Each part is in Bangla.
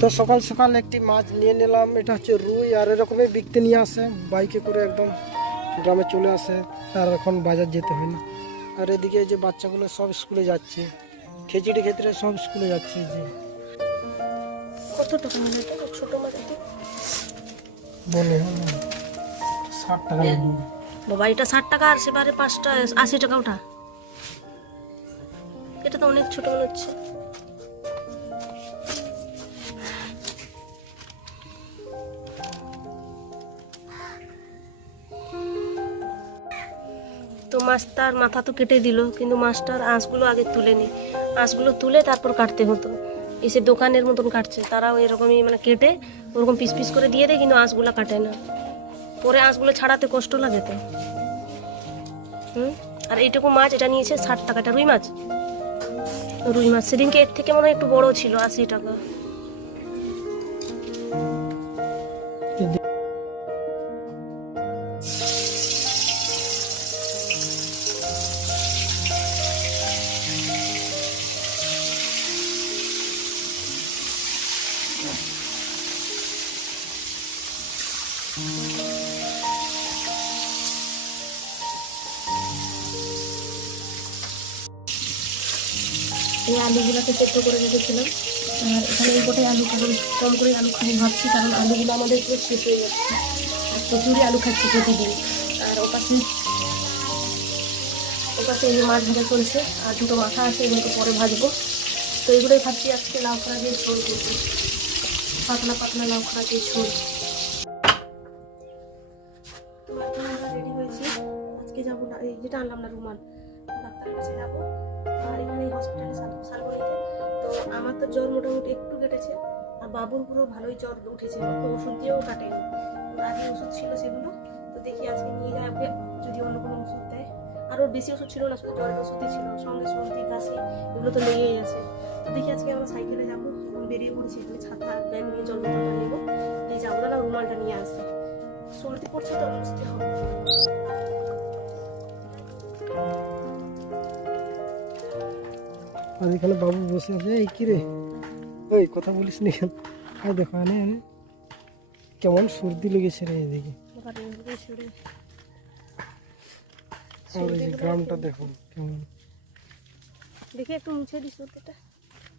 তো সকাল সকাল একটি মাছ নিয়ে নিলাম। এটা হচ্ছে রুই আর এরকমই বিকতে নিয়ে আসে। বাইকে করে একদম গ্রামে চলে আসে। আর এখন বাজার যেতে হয় না। আর এদিকে যে বাচ্চাগুলো সব স্কুলে যাচ্ছে। খিচুড়ি ক্ষেত্রে সব স্কুলে যাচ্ছে যে। কত টাকা মানে ছোট মাছ? বলে বাবা, এটা ষাট টাকা আর সেবারে পাঁচটা, আশি টাকা ওটা। এটা তো অনেক ছোট মনে হচ্ছে। তো মাছটার মাথা তো কেটে দিল, কিন্তু মাছটার আঁশগুলো আগে তুলে নি। আঁশগুলো তুলে তারপর কাটতে হতো। এসে দোকানের মতন কাটছে। তারাও এরকমই মানে কেটে ওরকম পিস পিস করে দিয়ে দেয়, কিন্তু আঁশগুলো কাটে না। পরে আঁশগুলো ছাড়াতে কষ্ট লাগে তো। হুম? আর এইটুকু মাছ এটা নিয়েছে ষাট টাকা এটা রুই মাছ। রুই মাছ সেদিনকে এর থেকে মনে হয় একটু বড় ছিল আশি টাকা। এই আলুগুলোকে সেদ্ধ করে রেখেছিলাম। আর এখানে এই গোটাই আলু কারণ কম করে আলু খাব ভাবছি, কারণ আলুগুলো আমাদের পুরো শেষ হয়ে যাচ্ছে। আর প্রচুরই আলু খাচ্ছি প্রতিদিন। আর ওপাশে ওপাশে এই মাছ ভাজা চলছে, আর দুটো মাথা আছে এগুলোকে পরে ভাজবো। তো এগুলোই ভাবছি আজকে লাউ খাড়া দিয়ে ঝোল করছি পাতলা পাতলা লাউ খাড়া দিয়ে ঝোল। আজকে না, এই যেটা আনলাম না রুমাল। ডাক্তারের কাছে যাব। আর এখানে হসপিটালে শালবনিতে তো আমার তো জ্বর মোটামুটি একটু কেটেছে। আর বাবুর পুরো ভালোই জ্বর উঠেছে। ওষুধ দিয়েও কাটেনি। আগে ওষুধ ছিল সেগুলো। তো দেখি আজকে নিয়ে যায় ওকে যদি অন্য কোনো ওষুধ দেয়। আর ওর বেশি ওষুধ ছিল না, শুধু জ্বরের ওষুধই ছিল। সঙ্গে সর্দি, কাশি, এগুলো তো লেগেই আছে। তো দেখি আজকে আমরা সাইকেলে যাব। বেরিয়ে পড়েছি, এখানে ছাতা, ব্যাগ নিয়ে জল বোতলটা নেব। দিয়ে যাব না রুমালটা নিয়ে আসবে। সর্দি পড়ছে তো বুঝতে হবে। আর এখানে বাবু বসে আছে এই কিরে ওই কথা বলিস নি কেন? আর দেখো এনে এনে কেমন সর্দি লেগেছে রে এদিকে। আর এই গ্রামটা দেখো কেমন। দেখি একটু মুছে দিস সর্দিটা।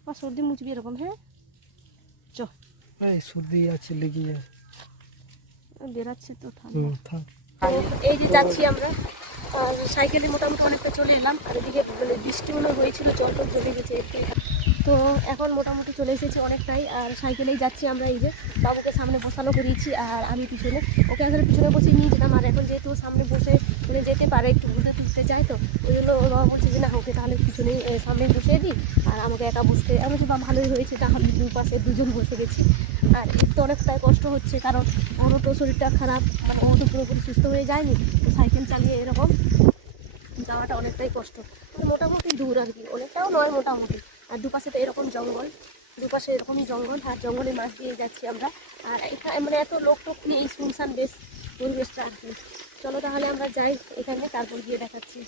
আমার সর্দি মুছবি এরকম হ্যাঁ? চ। এই সর্দি আছে লেগে আছে। বেরাচ্ছে তো ঠান্ডা এই যে যাচ্ছি আমরা। আর সাইকেলে মোটামুটি অনেকটা চলে এলাম। আর এদিকে মানে বৃষ্টি মনে হয়েছিল জল টল জমে গেছে তো এখন মোটামুটি চলে এসেছি অনেকটাই। আর সাইকেলেই যাচ্ছি আমরা এই যে বাবুকে সামনে বসানো করিয়েছি আর আমি পিছনে। ওকে আসলে পিছনে বসে নিয়ে যেতাম আর এখন যেহেতু সামনে বসে উনি যেতে পারে একটু ঘুরতে টুরতে যায় তো ওই জন্য ওর বাবা বলছে যে না ওকে তাহলে পিছনে সামনে বসিয়ে দিই। আর আমাকে একা বসতে আমি বলছি, বা ভালোই হয়েছে তাহলে দুই পাশে দুজন বসে গেছি। আর তো অনেকটাই কষ্ট হচ্ছে কারণ ওরও তো শরীরটা খারাপ মানে ও তো পুরোপুরি সুস্থ হয়ে যায়নি। তো সাইকেল চালিয়ে এরকম যাওয়াটা অনেকটাই কষ্ট। মানে মোটামুটি দূর আর কি, অনেকটাও নয় মোটামুটি। আর দুপাশে তো এরকম জঙ্গল, দুপাশে এরকমই জঙ্গল, আর জঙ্গলে মাছ দিয়ে যাচ্ছি আমরা। আর এখানে মানে এত লোক টোক নেই, শুনশান বেশ পরিবেশটা আর কি। চলো তাহলে আমরা যাই এখানে, তারপর গিয়ে দেখাচ্ছি।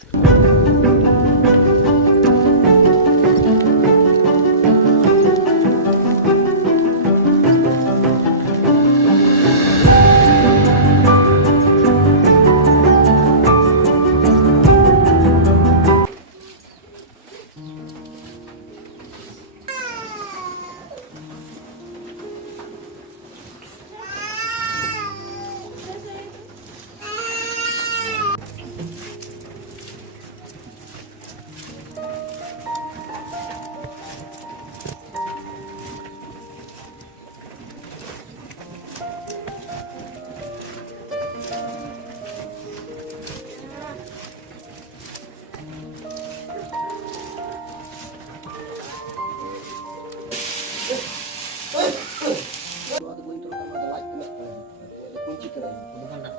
benar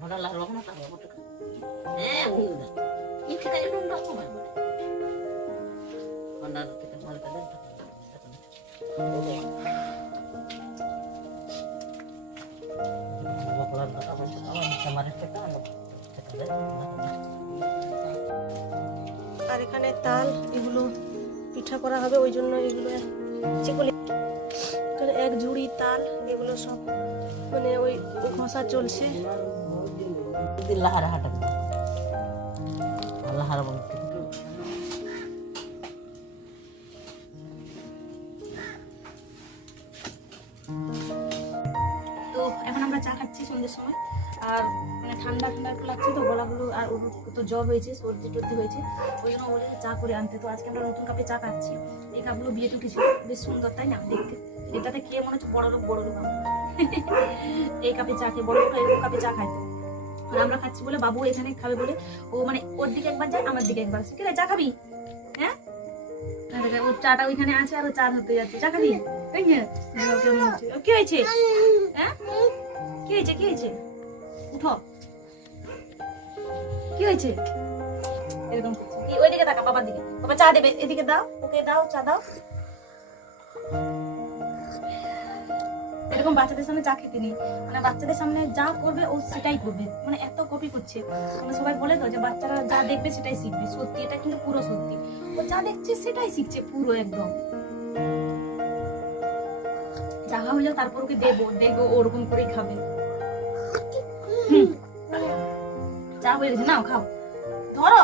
benar itu mana tahu eh itu enggak আর এখানে তাল, এগুলো পিঠা করা হবে, ওই জন্য এগুলো এখানে এক ঝুড়ি তাল, এগুলো সব মানে ওই ঘষা চলছে। তো এখন আমরা চা খাচ্ছি সন্ধ্যের সময়। আর মানে ঠান্ডা ঠান্ডা লাগছে তো গলাগুলো আর ওর তো জ্বর হয়েছে সর্দি টর্দি হয়েছে। ওই জন্য বলে চা করে আনতে। তো আজকে আমরা নতুন কাপে চা খাচ্ছি। এই কাপগুলো বিয়েতে উঠেছিল বেশ সুন্দর তাই না? দেখতে। এটাতে খেয়ে মনে হচ্ছে বড় লোক বড় লোক। এই কাপে চা খেয়ে বড় লোক এরকম কাপে চা খায়। আমরা খাচ্ছি বলে বাবু এখানে খাবে বলে ও মানে ওর দিকে একবার যায় আমার দিকে একবার আসে। চা খাবি? হ্যাঁ? না ওর চাটা ওইখানে আছে আর চা ধরতে যাচ্ছে। চা খাবি? এই যে, কেমন হচ্ছে। ও, কি হয়েছে? হ্যাঁ? কি হয়েছে কি হয়েছে? উঠো। কি হয়েছে? ওইদিকে বাবার দিকে। বাবা চা দেবে, এদিকে দাও, ওকে দাও, চা দাও। এরকম বাচ্চাদের সামনে চা খেতে নেই। মানে বাচ্চাদের সামনে যা করবে, ও সেটাই করবে। মানে এত কপি করছে। মানে সবাই বলে তো যে বাচ্চারা যা দেখবে, সেটাই শিখবে। সত্যি, এটা কিন্তু পুরো সত্যি। ও যা দেখছে, সেটাই শিখছে পুরো একদম। যা হয়ে যাও তারপর ওকে দেবো দেখব ওরকম করেই খাবে। হয়ে গেছে নাও, খাও ধরো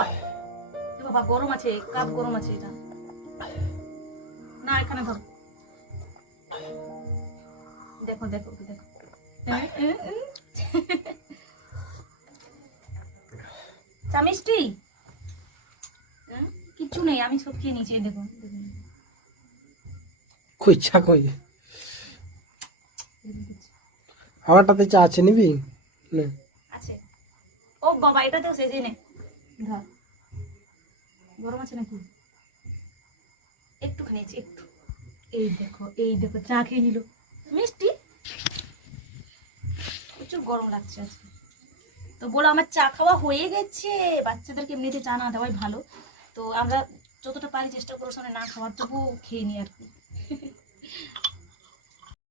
বাবা, গরম আছে, কাপ গরম আছে এটা না, এখানে ধরো দেখো দেখো দেখো। চা মিষ্টি? কিচ্ছু নেই, আমি সব খেয়ে নিয়েছি দেখো। কই, চা কই আমারটাতে চা আছে নিবি নে। বাবা, এটা তো সেজে নে ধর। গরম আছে নাকি? একটু খানিয়েছি একটু। এই দেখো এই দেখো, চা খেয়ে নিল। মিষ্টি? প্রচুর গরম লাগছে আজকে। তো বলো, আমার চা খাওয়া হয়ে গেছে। বাচ্চাদেরকে এমনিতে চা না দেওয়াই ভালো। তো আমরা যতটা পারি চেষ্টা করো সামনে না খাওয়ার তবু খেয়ে নিই আর কি।